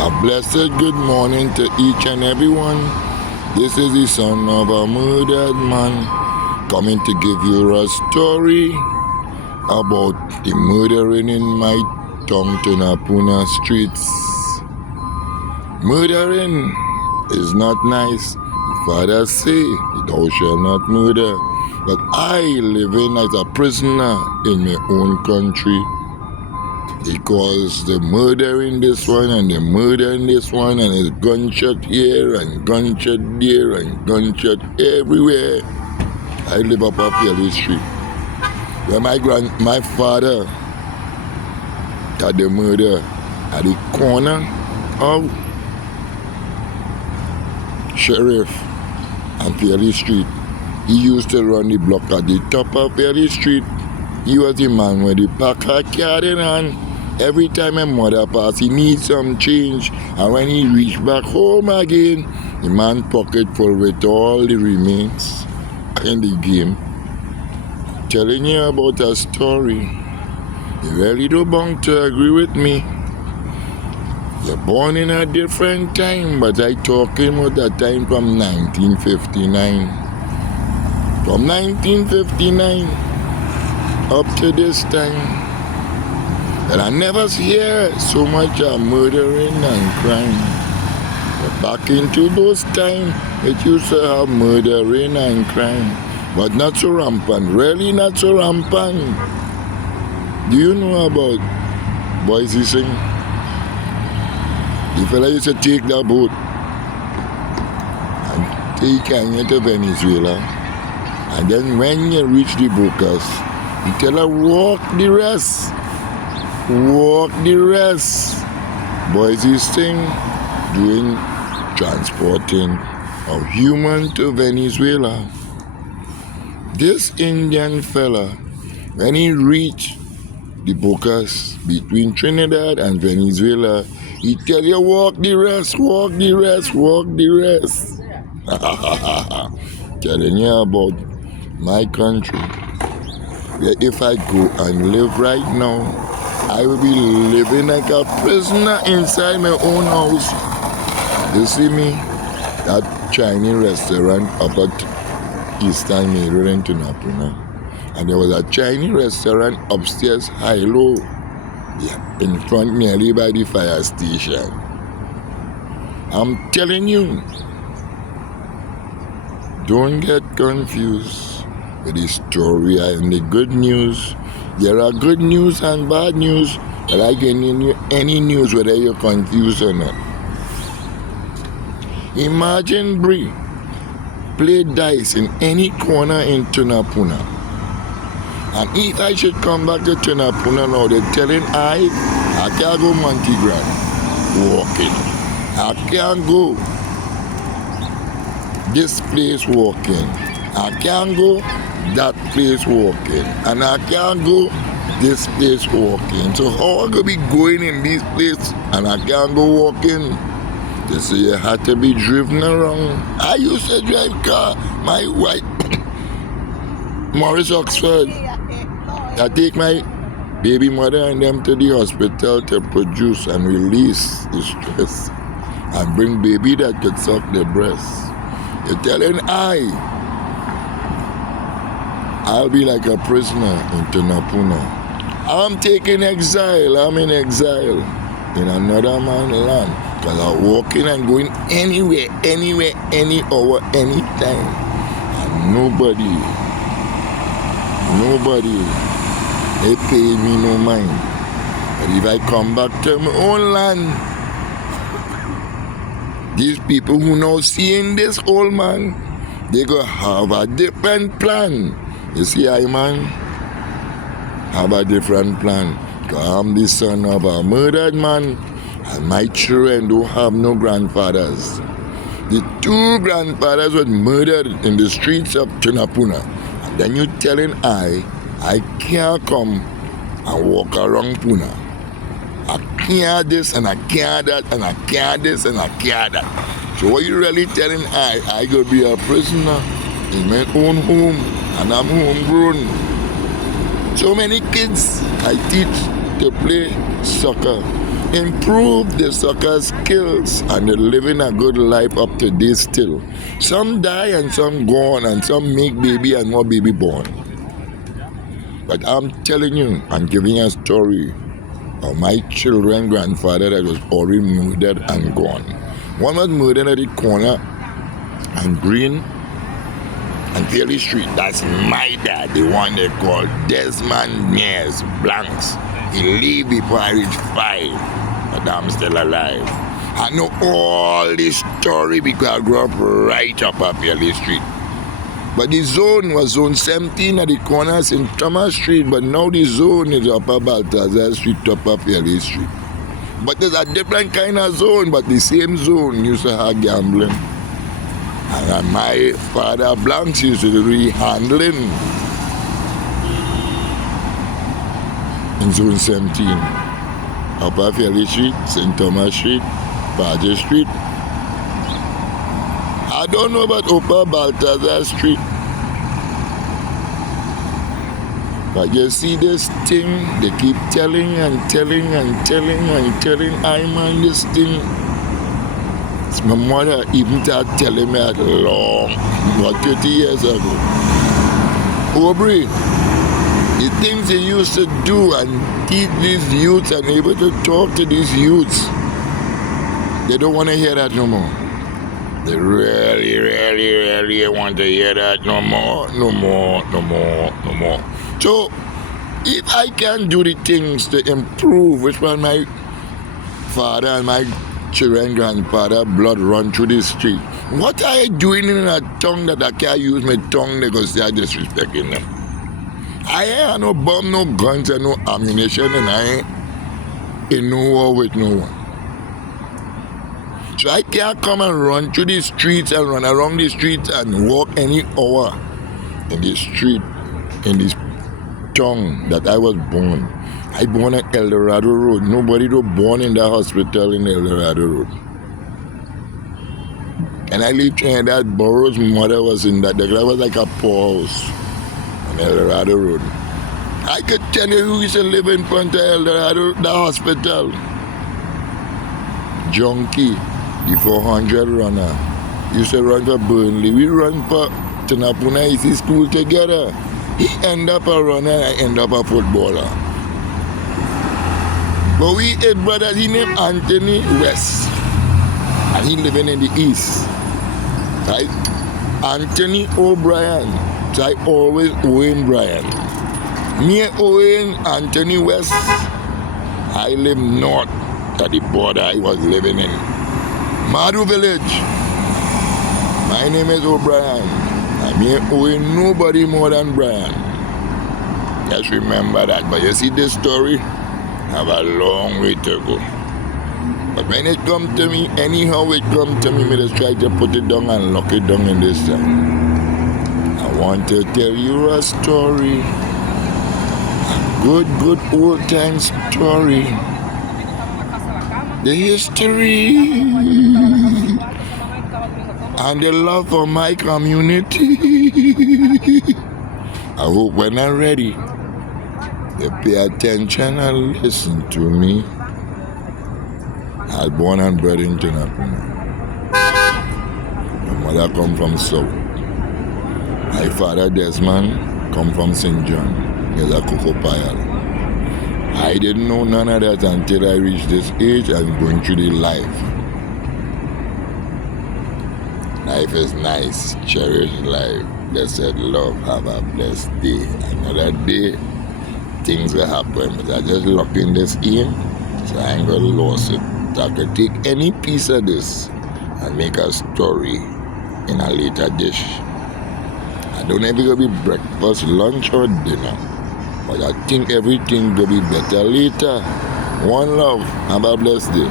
A blessed good morning to each and everyone. This is the son of a murdered man coming to give you a story about the murdering in my town Tunapuna streets. Murdering is not nice. The Father say, thou shalt not murder. But I living as a prisoner in my own country. Because the murdering this one and the murdering this one and it's gunshot here and gunshot there and gunshot everywhere. I live up Pelly Street. Where my father had the murder at the corner of Sheriff and Pelly Street. He used to run the block at the top of Pelly Street. He was the man with the pack card in hand. Every time my mother passed, he needs some change. And when he reached back home again, the man pocket full with all the remains in the game. Telling you about a story. You really don't want to agree with me. You're born in a different time, but I talking about that time from 1959. From 1959 up to this time. And I never hear so much of murdering and crime. But back into those times, it used to have murdering and crime. But not so rampant, really not so rampant. Do you know about Boise Singh? The fella used to take that boat and take you to Venezuela. And then when you reach the Bocas, he tell her, walk the rest. Walk the rest. Boise Singh doing transporting of human to Venezuela. This Indian fella, when he reached the Bocas between Trinidad and Venezuela, he tell you walk the rest, walk the rest, walk the rest. Telling you about my country. Where if I go and live right now, I will be living like a prisoner inside my own house. You see me? That Chinese restaurant up at Eastern Main Road in Tunapuna. And there was a Chinese restaurant upstairs, high-low, in front nearly by the fire station. I'm telling you, don't get confused with the story and the good news. There are good news and bad news, but I can give you any news whether you're confused or not. Imagine Bree play dice in any corner in Tunapuna. And if I should come back to Tunapuna now, they're telling I can't go Monty Grand walking. I can't go this place walking. I can't go that place walking. And I can't go this place walking. So how I gonna be going in this place and I can't go walking? They say you had to be driven around. I used to drive car. My wife, Morris Oxford, I take my baby mother and them to the hospital to produce and release the stress and bring baby that could suck the breast. You're telling I'll be like a prisoner in Tunapuna. I'm taking exile. I'm in exile in another man's land. Because I'm walking and going anywhere, any hour, any time. And nobody, they pay me no mind. But if I come back to my own land, these people who now seeing this old man, they go have a different plan. You see, I man have a different plan. Because I'm the son of a murdered man, and my children don't have no grandfathers. The two grandfathers were murdered in the streets of Tunapuna. And then you telling I can't come and walk around Puna. I can't this and I can't that and I can't this and I can't that. So what you really telling I gonna be a prisoner in my own home and I'm homegrown. So many kids I teach to play soccer. improve the soccer skills, and they're living a good life up to this still. Some die and some gone, and some make baby and more baby born. But I'm telling you, I'm giving you a story of my children grandfather that was already murdered and gone. One was murdered at the corner and Green and Fairley Street. That's my dad, the one they call Desmond Mears Blanks. He leave before I reach 5, but I'm still alive. I know all this story because I grew up right up Fairley Street. But the zone was zone 17 at the corner of St. Thomas Street, but now the zone is Upper Balthazar Street, Upper Fairley Street. But there's a different kind of zone, but the same zone used to have gambling. And my father Blanks used to do the handling in zone 17. Upper Fairley Street, St. Thomas Street, Parger Street. I don't know about Upper Balthazar Street. But you see this thing, they keep telling and telling and telling and telling. I mind this thing. It's my mother even started telling me that long, about 30 years ago. Aubrey, the things they used to do and teach these youths and able to talk to these youths, they don't want to hear that no more. They really want to hear that no more. So, if I can do the things to improve, which one my father and my children grandfather blood run through the street, what are you doing in a tongue that I can't use my tongue because they are disrespecting them? I ain't no bomb, no guns, and no ammunition, and I ain't in no war with no one. So I can't come and run through the streets and run around the streets and walk any hour in the street, in this town that I was born. I born at El Dorado Road. Nobody was born in the hospital in El Dorado Road. And I lived in that Burroughs' mother was in that. That was like a poorhouse on El Dorado Road. I could tell you who used to live in front of El Dorado, the hospital. Junkie. The 400 runner used to run for Burnley. We run for Tunapuna Easy School together. He end up a runner, I end up a footballer. But we had brothers, he named Anthony West. And he living in the east. Right? Anthony O'Brien. So I always Owen Bryan. Me and Owen Anthony West, I live north at the border I was living in. Madu Village. My name is O'Brien. I mean, Owen nobody more than Brian. Just remember that. But you see this story, I have a long way to go. But when it come to me, anyhow it come to me, me just try to put it down and lock it down in this time. I want to tell you a story. A good old time story. The history and the love for my community. I hope when I'm ready, they pay attention and listen to me. I was born and bred in Tunapuna. My mother come from South. My father Desmond come from St. John. He's a cocoa pile. I didn't know none of that until I reached this age and going through the life. Life is nice, cherish life. Blessed love, have a blessed day. Another day, things will happen, but I just lock in this in, so I ain't gonna lose it. So I could take any piece of this and make a story in a later dish. I don't know if it's gonna be breakfast, lunch, or dinner. But I think everything will be better later. One love. Have a blessed day.